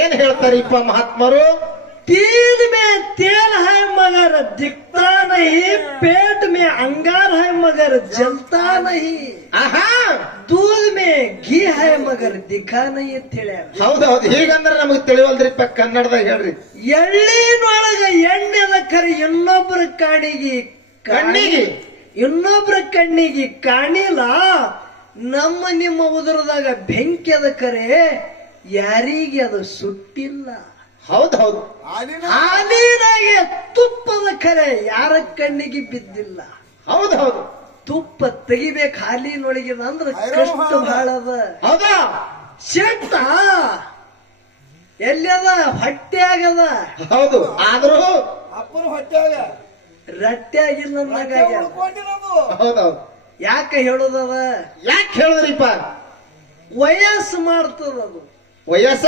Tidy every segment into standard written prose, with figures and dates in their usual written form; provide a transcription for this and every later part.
ಏನ್ ಹೇಳ್ತಾರಿಪ್ಪ ಮಹಾತ್ಮರು? तीन में तेल है मगर दिखता नहीं, पेट में अंगार है मगर जलता नहीं, ಆಹಾ दूध में घी है मगर दिखा नहीं ಅಂತ ಹೇಳ್ಯಾರ. ಹೌದೌದು. ಹೀಗಂದ್ರೆ ನಮಗ್ ತಿಳಿವಲ್ರಿಪ್ಪ, ಕನ್ನಡದಾಗ ಹೇಳ್ರಿ. ಎಳ್ಳಿನೊಳಗ ಎಣ್ಣೆದ ಕರಿ ಇನ್ನೊಬ್ಬರ ಕಣ್ಣಿಗೆ ಇನ್ನೊಬ್ಬರ ಕಣ್ಣಿಗೆ ಕಾಣಿಲ್ಲ, ನಮ್ಮ ನಿಮ್ಮ ಉದರದಾಗ ಬೆಂಕಿ ಅದ ಕರೆ ಯಾರಿಗೆ ಅದು ಸುಟ್ಟಿಲ್ಲ. ಹೌದೌದು. ಹಾಲಿನಾಗೆ ತುಪ್ಪದ ಕರೆ ಯಾರ ಕಣ್ಣಿಗೆ ಬಿದ್ದಿಲ್ಲ. ಹೌದೌದು. ತುಪ್ಪ ತೆಗಿಬೇಕು ಹಾಲಿನೊಳಗಿದ ಅಂದ್ರ ಕಷ್ಟ ಬಹಳ ಅದ. ಹೌದಾ? ಶೆಟ್ಟ ಎಲ್ಲಿಯದ? ಹೊಟ್ಟೆ ಆಗದ. ಹೌದು. ಆದ್ರೂ ಅಪ್ಪನ ಹೊಟ್ಟೆಯಾಗ ರಟ್ಟೆ ಆಗಿಲ್ಲ ಹೌದೌದು. ಯಾಕೆ ಹೇಳುದದ? ಯಾಕೆ ಹೇಳಿದ್ರಿಪ್ಪ? ವಯಸ್ಸು ಮಾಡ್ತದದು. ವಯಸ್ಸ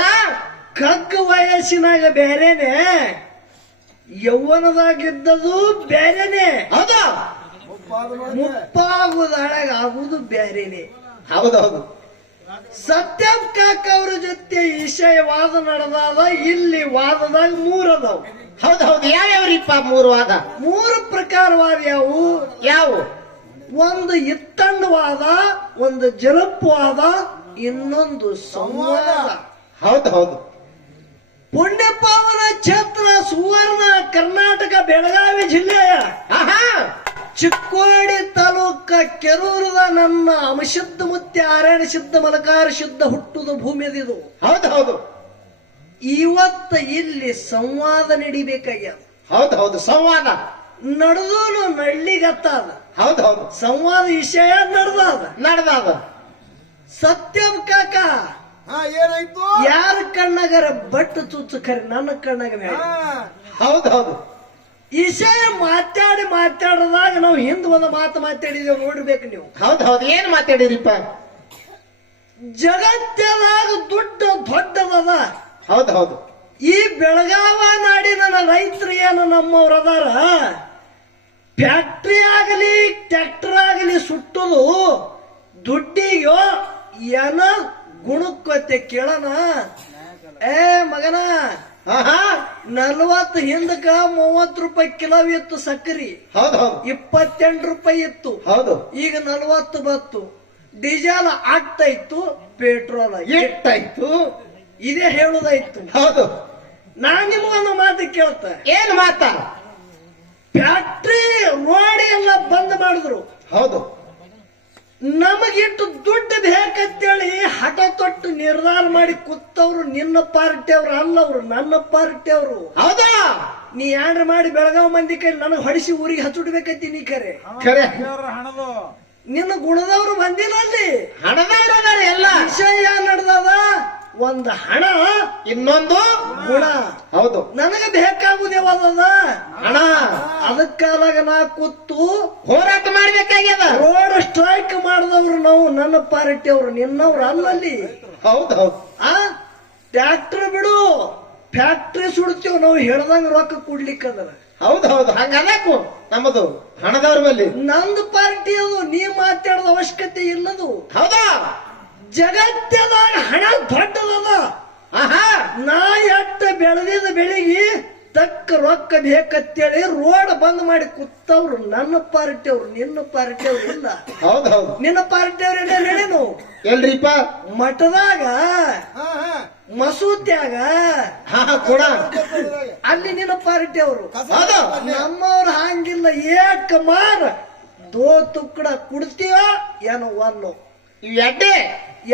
ಕಗ್ಗ ವಯಸ್ಸಿನಾಗ ಬೇರೆನೆ, ಯೌವನದಾಗಿದ್ದದು ಬೇರೆನೆ, ಹೌದಾ? ಮುಪ್ಪಾಗುದಾಳಾಗ ಆಗುದು ಬೇರೆನೆ. ಹೌದೌದು. ಸತ್ಯಂ ಕಾಕ ಅವ್ರ ಜೊತೆ ವಿಷಯ ವಾದ ನಡೆದಾದ. ಇಲ್ಲಿ ವಾದದಾಗ ಮೂರದಾವ್. ಹೌದೌದು. ಯಾವ್ಯಾವ್ರಿಪ್ಪ ಮೂರು ವಾದ? ಮೂರು ಪ್ರಕಾರವಾದ ಯಾವು? ಯಾವ? ಒಂದು ಇತ್ತಂಡವಾದ, ಒಂದು ಜಲಪವಾದ, ಇನ್ನೊಂದು ಸಂವಾದ. ಹೌದೌದು. ಪುಣ್ಯ ಪಾವನ ಕ್ಷೇತ್ರ ಸುವರ್ಣ ಕರ್ನಾಟಕ ಬೆಳಗಾವಿ ಜಿಲ್ಲೆಯ ಆಹಾ ಚಿಕ್ಕೋಡಿ ತಾಲೂಕ ಕೆರೂರದ ನನ್ನ ಅಮಶುದ್ಧ ಮುತ್ಯ ಆರ್ಯಣ ಸಿದ್ಧ ಮಲಕಾರ ಸಿದ್ಧ ಹುಟ್ಟುದು ಭೂಮಿಯದಿದು. ಹೌದೌದು. ಇವತ್ತ ಇಲ್ಲಿ ಸಂವಾದ ನಡಿಬೇಕಾಗ್ಯದ. ಹೌದೌದು. ಸಂವಾದ ನಡೆದೂನು ನಳ್ಳಿಗತ್ತಾದ. ಹೌದೌದು. ಸಂವಾದ ವಿಷಯ ನಡೆದಾದ. ಸತ್ಯಂ ಕಾಕ ಏನಾಯ್ತು? ಯಾರ ಕಣ್ಣಾಗರ ಬಟ್ ಚುಚ್ಚು ಖರಿ ನನ್ನ ಕಣ್ಣಾಗ ಬೇಡ. ಹೌದೌದು. ವಿಷಯ ಮಾತಾಡದಾಗ ನಾವು ಹಿಂದ್ ಒಂದು ಮಾತು ಮಾತಾಡಿದೇವು, ನೋಡ್ಬೇಕು ನೀವು. ಹೌದೌದು. ಏನ್ ಮಾತಾಡಿರಿಪ್ಪ? ಜಗತ್ತದಾಗ ದುಡ್ಡು ದೊಡ್ಡದದ. ಹೌದೌದು. ಈ ಬೆಳಗಾವ ನಾಡಿನ ರೈತರು ಏನು ನಮ್ಮವ್ರದಾರ, ಫ್ಯಾಕ್ಟ್ರಿ ಆಗಲಿ ಟ್ರ್ಯಾಕ್ಟರ್ ಆಗಲಿ ಸುಟ್ಟುದು ದುಡ್ಡಿಗೋ ಏನ ಗುಣಕ್ಕೊತ್ತೆ ಕೇಳನ. ಏ ಮಗನ, ಆಹಾ 40 ಹಿಂದಕ್ಕ 30 ರೂಪಾಯಿ ಕಿಲೋ ಇತ್ತು ಸಕ್ಕರಿ, ಹೌದೌದು. 28 ರೂಪಾಯಿ ಇತ್ತು. ಹೌದು. ಈಗ 40 ಬತ್ತು. ಡೀಸೆಲ್ ಆಗ್ತಾಯಿತ್ತು, ಪೆಟ್ರೋಲ್ ಎಷ್ಟಾಯ್ತು? ಇದೇ ಹೇಳುದಾಯ್ತು. ಹೌದು. ನಾನ್ ನಿಮ್ಗೊಂದು ಮಾತು ಕೇಳ್ತ. ಏನ್ ಮಾತಾ? ಫ್ಯಾಕ್ಟ್ರಿ ರೋಡ್ ಎಲ್ಲ ಬಂದ್ ಮಾಡಿದ್ರು. ಹೌದು. ನಮಗಿಟ್ಟು ದುಡ್ಡು ಬೇಕಂತೇಳಿ ಹಠ ತೊಟ್ಟು ನಿರ್ಧಾರ ಮಾಡಿ ಕೂತವ್ರು ನಿನ್ನ ಪಾರ್ಟಿಯವ್ರು ಅಲ್ಲ, ಅವ್ರು ನನ್ನ ಪಾರ್ಟಿಯವ್ರು. ಹೌದಾ? ನೀ ಏನ್ರ ಮಾಡಿ ಬೆಳಗಾವ್ ಮಂದಿ ಕೈ ನನಗೆ ಹೊಡಿಸಿ ಊರಿಗೆ ಹಚ್ಚಿಡ್ಬೇಕಂತಿ ನೀ ಕರೆ. ಹಣದು ನಿನ್ನ ಗುಣದವ್ರು ಬಂದಿಲ್ಲ ಅಲ್ಲಿ. ಹಣದವ್ರದಾರ ಎಲ್ಲ. ವಿಷಯ ನಡೆದದ. ಒಂದು ಹಣ, ಇನ್ನೊಂದು ಗುಣ. ಹೌದು. ನನಗೆ ಬೇಕಾಗುದೇವದ ಹಣ. ಅದಕ್ಕಾಲಾಗ ನಾ ಕೂತು ಹೋರಾಟ ಮಾಡ್ಬೇಕಾಗ್ಯದ. ರೋಡ್ ಸ್ಟ್ರೈಕ್ ಮಾಡಿದವ್ರು ನಾವು, ನನ್ನ ಪಾರ್ಟಿಯವ್ರು, ನಿನ್ನವ್ರು ಅಲ್ಲಲ್ಲಿ. ಹೌದೌದು. ಆ ಟ್ರ್ಯಾಕ್ಟರ್ ಬಿಡು, ಫ್ಯಾಕ್ಟ್ರಿ ಸುಡ್ತೀವಿ ನಾವು, ಹೇಳ್ದಂಗ ರೊಕ್ಕ ಕೊಡ್ಲಿಕ್ಕಂದ್ರ. ಹೌದೌದು. ಹಂಗದಕ್ಕೂ ನಮ್ಮದು ಹಣದವ್ರ ಬಲ್ಲಿ. ನಂದು ಪಾರ್ಟಿ ಅದು, ನೀ ಮಾತಾಡೋದ ಅವಶ್ಯಕತೆ ಇಲ್ಲದು. ಹೌದಾ? ಜಗತ್ತದಾಗ ಹಣ ದೊಡ್ಡದದ. ಆಹಾ ನಾ ಎಟ್ಟ ಬೆಳೆದಿದ್ದ ಬೆಳಿಗ್ಗೆ ತಕ್ಕ ರೊಕ್ಕ ಬೇಕಂತೇಳಿ ರೋಡ್ ಬಂದ್ ಮಾಡಿ ಕೂತವ್ರು ನನ್ನ ಪಾರ್ಟಿಯವ್ರು, ನಿನ್ನ ಪಾರ್ಟಿಯವ್ರು ಇಲ್ಲ. ಹೌದೌದು. ನಿನ್ನ ಪಾರ್ಟಿಯವ್ರು ಎಲ್ಲ ರೇಣು ಎಲ್ರಿಪ್ಪ? ಮಠದಾಗ, ಮಸೂತ್ಯಾಗ, ಕೂಡ ಅಲ್ಲಿ ನಿನ್ನ ಪಾರ್ಟಿಯವರು. ಹೌದು. ನಮ್ಮವ್ರು ಹಂಗಿಲ್ಲ. ಏಕ ಮಾರ ದೋ ತುಕ್ಕಡ ಕುಡ್ತೀವ ಏನೋ ಒಲ್ಲು. ಇವ್ ಎಡ್ಡೆ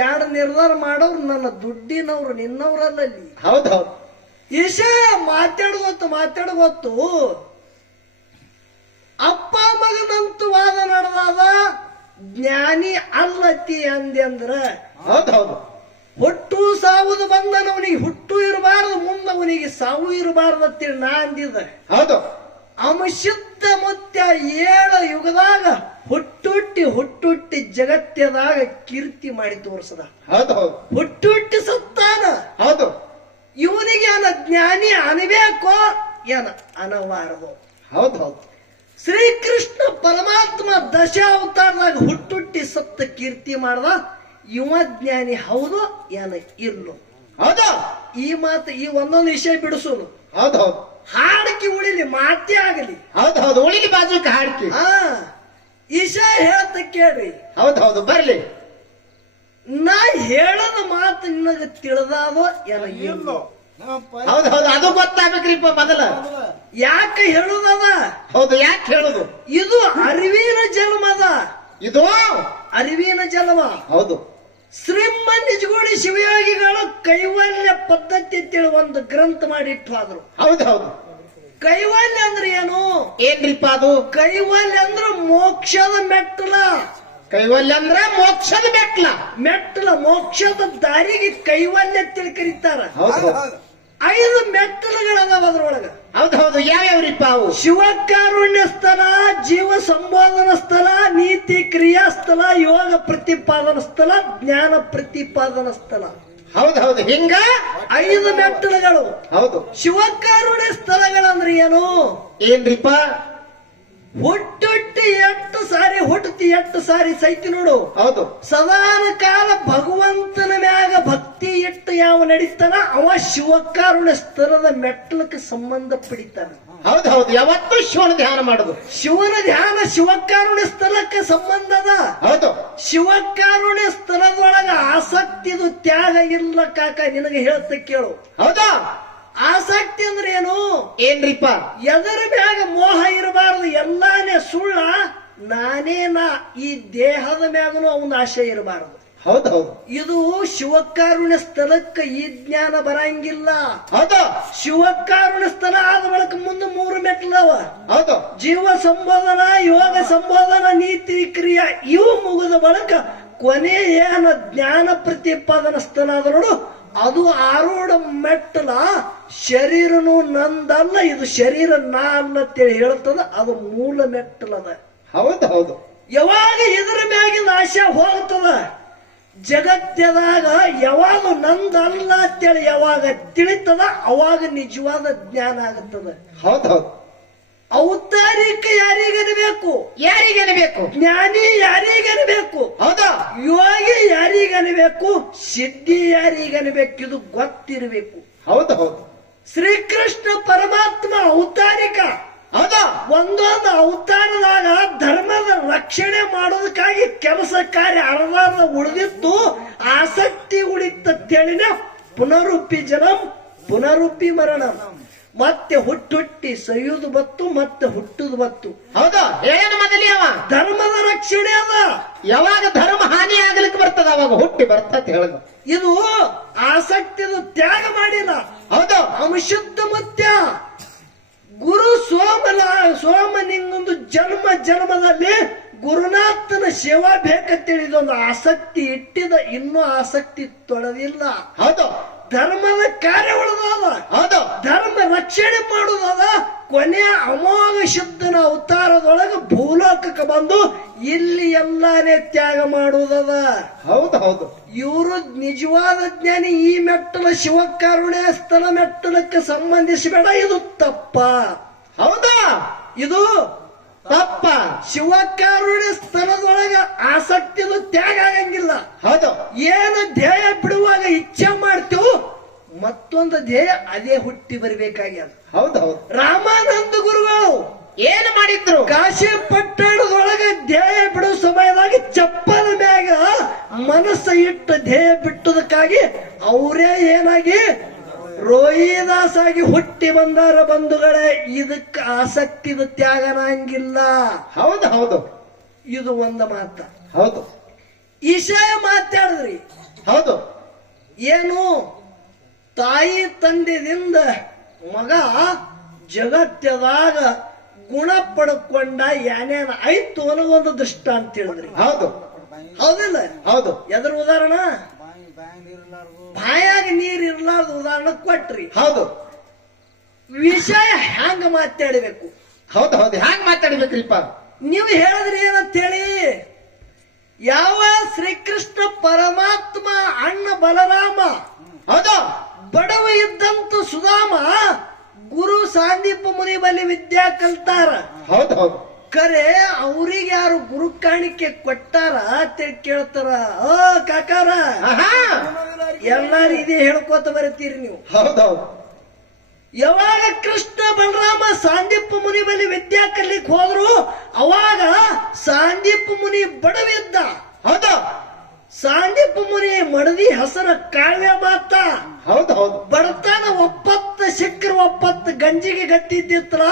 ಎರಡು ನಿರ್ಧಾರ ಮಾಡೋರು ನನ್ನ ದುಡ್ಡಿನವ್ರು, ನಿನ್ನವ್ರಲ್ಲಲ್ಲಿ. ಹೌದೌದು. ವಿಷಯ ಮಾತಾಡಗೊತ್ತು ಅಪ್ಪ ಮಗನಂತೂ ವಾದ ನಡೆದಾದ. ಜ್ಞಾನಿ ಅಲ್ಲತಿ ಅಂದ್ರ ಹೌದೌದು. ಹುಟ್ಟು ಸಾವುದು ಬಂದನವನಿಗೆ ಹುಟ್ಟು ಇರಬಾರದು, ಮುಂದವನಿಗೆ ಸಾವು ಇರಬಾರದು ಅಂತೇಳಿ ನಾ ಅಂದಿದ್ದ. ಹೌದು. ಅಮಶುದ್ಧ ಮುತ್ಯ 7 ಯುಗದಾಗ ಹುಟ್ಟುಟ್ಟಿ ಜಗತ್ತದಾಗ ಕೀರ್ತಿ ಮಾಡಿ ತೋರಿಸದ. ಹೌದೌದು. ಹುಟ್ಟುಟ್ಟಿ ಸತ್ತಾನ. ಹೌದು. ಇವನಿಗೆ ಏನ ಜ್ಞಾನಿ ಅನಬೇಕೋ ಏನ ಅನಬಾರದು. ಹೌದೌದು. ಶ್ರೀಕೃಷ್ಣ ಪರಮಾತ್ಮ ದಶ ಅವತಾರದಾಗ ಹುಟ್ಟುಟ್ಟಿ ಸತ್ತ ಕೀರ್ತಿ ಮಾಡ್ದ. ಇವ ಜ್ಞಾನಿ ಹೌದು ಏನ ಇಲ್ಲೋ? ಹೌದು ಈ ಮಾತು ಈ ಒಂದೊಂದು ವಿಷಯ ಬಿಡಿಸೋನು ಹೌದು ಹೌದು ಹಾಡಕಿ ಉಳಿಲಿ ಮಾತೇ ಆಗಲಿ. ಹೌದು ಹೌದು ಉಳಿಲಿ ಬಾಜುಕ ಹಾಡ್ಕಿ. ಆ ಈಶಾ ಹೇಳ್ತ ಕೇಳ್ರಿ. ಹೌದು ಹೌದು ಬರ್ಲಿ. ನಾ ಹೇಳದ ಮಾತು ನಿನಗ ತಿಳಿದಾದೋ ಎಲ್ಲ ಇಲ್ಲೋ ಹೌದು ಹೌದು ಅದು ಗೊತ್ತಾಗ್ಬೇಕ್ರಿಪ್ಪ ಮೊದಲ. ಯಾಕೆ ಹೇಳುದದ? ಹೌದು ಯಾಕೆ ಹೇಳುದು? ಇದು ಅರಿವಿನ ಜನ್ಮದ, ಇದು ಅರಿವಿನ ಜನ್ಮ. ಹೌದು ಶ್ರೀಮ ನಿಜಗುಡಿ ಶಿವಯೋಗಿಗಳು ಕೈವಲ್ಯ ಪದ್ಧತಿ ಅಂತೇಳಿ ಒಂದು ಗ್ರಂಥ ಮಾಡಿಟ್ಟು ಆದ್ರು. ಹೌದು ಹೌದು ಕೈವಲ್ಯ ಅಂದ್ರೆ ಏನು? ಏನ್ರಿಪ್ಪ ಅದು? ಕೈವಲ್ಯ ಅಂದ್ರೆ ಮೋಕ್ಷದ ಮೆಟ್ಟಲ. ಕೈವಲ್ಯ ಅಂದ್ರ ಮೋಕ್ಷದ ಮೆಟ್ಲ. ಮೆಟ್ಟಲ ಮೋಕ್ಷದ ದಾರಿಗೆ ಕೈವಲ್ಯ ಅಂತೇಳಿ ಕರೀತಾರ. ಹೌದು ಹೌದು 5 ಮೆಟ್ಟಲುಗಳದಾವ ಅದ್ರೊಳಗ. ಹೌದು ಹೌದು ಯಾವ್ಯಾವ್ರಿಪ್ಪ ಅವು? ಶಿವಕಾರುಣ್ಯ ಸ್ಥಳ, ಜೀವ ಸಂಬೋಧನ ಸ್ಥಳ, ನೀತಿ ಕ್ರಿಯಾ ಸ್ಥಳ, ಯೋಗ ಪ್ರತಿಪಾದನ ಸ್ಥಳ, ಜ್ಞಾನ ಪ್ರತಿಪಾದನ ಸ್ಥಳ. ಹೌದು ಹೌದು ಹಿಂಗ 5 ಮೆಟ್ಟಲುಗಳು. ಹೌದು ಶಿವಕಾರುಣ್ಯ ಸ್ಥಳಗಳಂದ್ರೆ ಏನು? ಏನ್ರಿಪ್ಪ? ಹುಟ್ಟುಟ್ಟಿ 8 ಸಾರಿ ಹುಟ್ಟತಿ 8 ಸಾರಿ ಸೈತಿ ನೋಡು. ಹೌದು ಸದಾನ ಕಾಲ ಭಗವಂತನ ಮ್ಯಾಗ ಭಕ್ತಿ ಇಟ್ಟು ಯಾವ ನಡೀತಾನ ಅವ ಶಿವಕಾರುಣ್ಯ ಸ್ಥಳದ ಮೆಟ್ಟಲಕ್ಕೆ ಸಂಬಂಧ ಪಡಿತಾನ. ಹೌದು ಹೌದು ಯಾವತ್ತೂ ಶಿವನ ಧ್ಯಾನ ಮಾಡುದು. ಶಿವನ ಧ್ಯಾನ ಶಿವಕಾರುಣ್ಯ ಸ್ಥಳಕ್ಕೆ ಸಂಬಂಧದ. ಹೌದು ಶಿವಕಾರುಣ್ಯ ಸ್ಥಳದೊಳಗ ಆಸಕ್ತಿದು ತ್ಯಾಗ ಇಲ್ಲ ಕಾಕ. ನಿನಗೆ ಹೇಳ್ತ ಕೇಳು. ಹೌದಾ ಆಸಕ್ತಿ ಅಂದ್ರೆ ಏನು? ಏನ್ರಿಪ್ಪ? ಎದರ ಮ್ಯಾಗ ಮೋಹ ಇರಬಾರದು. ಎಲ್ಲಾನೇ ಸುಳ್ಳ, ನಾನೇ ನಾ. ಈ ದೇಹದ ಮ್ಯಾಗನು ಅವನ ಆಶೆ ಇರಬಾರದು. ಹೌದು ಹೌದು ಇದು ಶಿವಕಾರುಣ್ಯ ಸ್ಥಳಕ್ಕೆ ಈ ಜ್ಞಾನ ಬರಂಗಿಲ್ಲ. ಹೌದು ಶಿವಕಾರುಣ್ಯ ಸ್ಥಳ ಆದ ಬಳಿಕ ಮುಂದೆ 3 ಮೆಟ್ಲವ. ಹೌದು ಜೀವ ಸಂಬೋಧನ, ಯೋಗ ಸಂಬೋಧನ, ನೀತಿ ಕ್ರಿಯಾ ಇವು ಮುಗಿದ ಬಳಿಕ ಕೊನೆ ಏನ ಜ್ಞಾನ ಪ್ರತಿಪಾದನ ಸ್ಥಳ ಅದ ನೋಡು, ಅದು ಆರೂಢ ಮೆಟ್ಟಲ. ಶರೀರನು ನಂದಲ್ಲ, ಇದು ಶರೀರ ನಾ ಅಲ್ಲ ಅಂತೇಳಿ ಹೇಳ್ತದ. ಅದು ಮೂಲ ಮೆಟ್ಟಲದ. ಹೌದು ಹೌದು ಯಾವಾಗ ಇದರ ಮ್ಯಾಗಿನ ಆಶೆ ಹೋಗ್ತದ, ಜಗತ್ತದಾಗ ಯಾವಾಗ ನಂದಲ್ಲ ಅಂತೇಳಿ ಯಾವಾಗ ತಿಳಿತದ ಅವಾಗ ನಿಜವಾದ ಜ್ಞಾನ ಆಗುತ್ತದ. ಹೌದು ಹೌದು ಔತಾರಿಕ ಯಾರಿಗನಬೇಕು? ಯಾರಿಗೇನಬೇಕು? ಜ್ಞಾನಿ ಯಾರಿಗನಬೇಕು? ಹೌದಾ ಯೋಗಿ ಯಾರಿಗನಬೇಕು? ಸಿದ್ಧಿ ಯಾರಿಗನಬೇಕು? ಇದು ಗೊತ್ತಿರಬೇಕು. ಹೌದು ಹೌದು ಶ್ರೀಕೃಷ್ಣ ಪರಮಾತ್ಮ ಔತಾರಿಕ. ಹೌದಾ ಒಂದೊಂದು ಅವತಾರದಾಗ ಧರ್ಮದ ರಕ್ಷಣೆ ಮಾಡೋದಕ್ಕಾಗಿ ಕೆಲಸ ಕಾರ್ಯ ಅರ್ಧ ಉಳಿದಿತ್ತು. ಆಸಕ್ತಿ ಉಳಿತೇಳಿನ ಪುನರುಪ್ಪಿ ಜನಂ ಪುನರುಪ್ಪಿ ಮರಣ. ಮತ್ತೆ ಹುಟ್ಟುಟ್ಟಿ ಸೈಯುದು ಬತ್ತು, ಮತ್ತೆ ಹುಟ್ಟುದು ಬತ್ತು. ಹೌದಾ ಏನು ಮೊದಲಿ ಅವ ಧರ್ಮದ ರಕ್ಷಣೆ ಅದ. ಯಾವಾಗ ಧರ್ಮ ಹಾನಿ ಆಗ್ಲಿಕ್ಕೆ ಬರ್ತದ ಅವಾಗ ಹುಟ್ಟಿ ಬರ್ತತ್ ಹೇಳುದು. ಇದು ಆಸಕ್ತಿದು ತ್ಯಾಗ ಮಾಡಿಲ್ಲ. ಹೌದು ಅವ ಶುದ್ಧ ಮುತ್ಯ. ಗುರು ಸೋಮ ನಿಂಗೊಂದು ಜನ್ಮದಲ್ಲಿ ಗುರುನಾಥನ ಸೇವಾ ಬೇಕಂತೇಳಿ ಇದೊಂದು ಆಸಕ್ತಿ ಇಟ್ಟಿದ. ಇನ್ನೂ ಆಸಕ್ತಿ ತೊಳೆದಿಲ್ಲ. ಹೌದು ಧರ್ಮದ ಕಾರ್ಯ ಉಳಿದದ. ಹೌದು ಧರ್ಮ ರಕ್ಷಣೆ ಮಾಡುದದ. ಕೊನೆಯ ಅಮೋಘ ಶುದ್ಧನ ಅವತಾರದೊಳಗೆ ಭೂಲೋಕಕ್ಕೆ ಬಂದು ಇಲ್ಲಿ ಎಲ್ಲಾನೇ ತ್ಯಾಗ ಮಾಡುವುದದ. ಹೌದು ಹೌದು ಇವರು ನಿಜವಾದ ಜ್ಞಾನಿ. ಈ ಮೆಟ್ಟಲ ಶಿವಕಾರುಣ್ಯ ಸ್ಥಳ ಮೆಟ್ಟಲಕ್ಕೆ ಸಂಬಂಧಿಸಬೇಡ, ಇದು ತಪ್ಪ. ಹೌದಾ ಇದು ತಪ್ಪ. ಶಿವಕಾರುಣ್ಯ ಸ್ಥಳದೊಳಗ ಆಸಕ್ತಿದು ತ್ಯಾಗ ಆಗಂಗಿಲ್ಲ. ಹೌದು ಏನು ಧ್ಯೇಯ ಬಿಡುವಾಗ ಇಚ್ಛೆ ಮಾಡ್ತೀವಿ, ಮತ್ತೊಂದು ಧ್ಯೇಯ ಅದೇ ಹುಟ್ಟಿ ಬರಬೇಕಾಗ್ಯದ. ಹೌದು ಹೌದು ರಾಮಾನಂದ ಗುರುಗಳು ಏನು ಮಾಡಿದ್ರು? ಕಾಶಿ ಪಟ್ಟಣದೊಳಗೆ ಧ್ಯೇಯ ಬಿಡುವ ಸಮಯದಾಗ ಚಪ್ಪಲ ಮ್ಯಾಗ ಮನಸ್ಸ ಇಟ್ಟು ಧ್ಯೇಯ ಬಿಟ್ಟದಕ್ಕಾಗಿ ಅವರೇ ಏನಾಗಿ ರೋಹಿದಾಸ್ ಆಗಿ ಹುಟ್ಟಿ ಬಂದಾರ. ಬಂಧುಗಳೇ, ಇದಕ್ಕೆ ಆಸಕ್ತಿದ ತ್ಯಾಗನಂಗಿಲ್ಲ. ಹೌದು ಹೌದು ಇದು ಒಂದು ಮಾತ. ಹೌದು ಈಶಾಯ ಮಾತಾಡಿದ್ರಿ. ಹೌದು ಏನು ತಾಯಿ ತಂದೆದಿಂದ ಮಗ ಜಗತ್ತದಾಗ ಗುಣ ಪಡ್ಕೊಂಡ ಏನೇನ ಆಯ್ತು ಅನ್ನೋದೊಂದು ದೃಷ್ಟ ಅಂತ ಹೇಳಿದ್ರಿ. ಹೌದು ಹೌದಿಲ್ಲ? ಹೌದು ಎದ್ರ ಉದಾಹರಣ? ಬಾಯಾಗ ನೀರ್ ಇರ್ಲಾರ್ದ ಉದಾಹರಣೆ ಕೊಟ್ರಿ. ಹೌದು ವಿಷಯ ಹ್ಯಾಂಗ ಮಾತಾಡಬೇಕು? ಹೌದು ಹೌದು ಹ್ಯಾಂಗ ಮಾತಾಡ್ಬೇಕ್ರಿಪ್ಪ? ನೀವು ಹೇಳಿದ್ರಿ ಏನಂತ ಹೇಳಿ, ಯಾವ ಶ್ರೀಕೃಷ್ಣ ಪರಮಾತ್ಮ ಅಣ್ಣ ಬಲರಾಮ ಹೌದು ಬಡವ ಇದ್ದಂತ ಸುಧಾಮ ಗುರು ಸಾಂದೀಪ ಮುನಿ ಬಲಿ ವಿದ್ಯಾ ಕಲ್ತಾರ. ಹೌದು ಹೌದು ಖರೆ ಅವ್ರಿಗೆ ಯಾರು ಗುರು ಕಾಣಿಕೆ ಕೊಟ್ಟಾರ ಅಂತ ಕೇಳ್ತಾರ. ಕಾಕಾರ ಆಹಾ ಎಲ್ಲಾರು ಇದೇ ಹೇಳ್ಕೋತ ಬರೀತೀರಿ ನೀವು. ಹೌದೌದು. ಯಾವಾಗ ಕೃಷ್ಣ ಬಲರಾಮ ಸಾಂದೀಪ ಮುನಿ ಬಳಿ ವಿದ್ಯಾ ಕಲಿಕ್ ಹೋದ್ರು ಅವಾಗ ಸಾಂದೀಪ ಮುನಿ ಬಡವಿದ್ದ. ಹೌದು ಸಾಂದೀಪ ಮುನಿ ಮಡದಿ ಹೆಸರ ಕಾವ್ಯ ಮಾತ. ಹೌದು ಹೌದು. ಬಡತನ ಒಪ್ಪತ್ತು ಸಿಕ್ಕರು ಒಪ್ಪತ್ತು ಗಂಜಿಗೆ ಗಟ್ಟಿದ್ದಿತ್ರ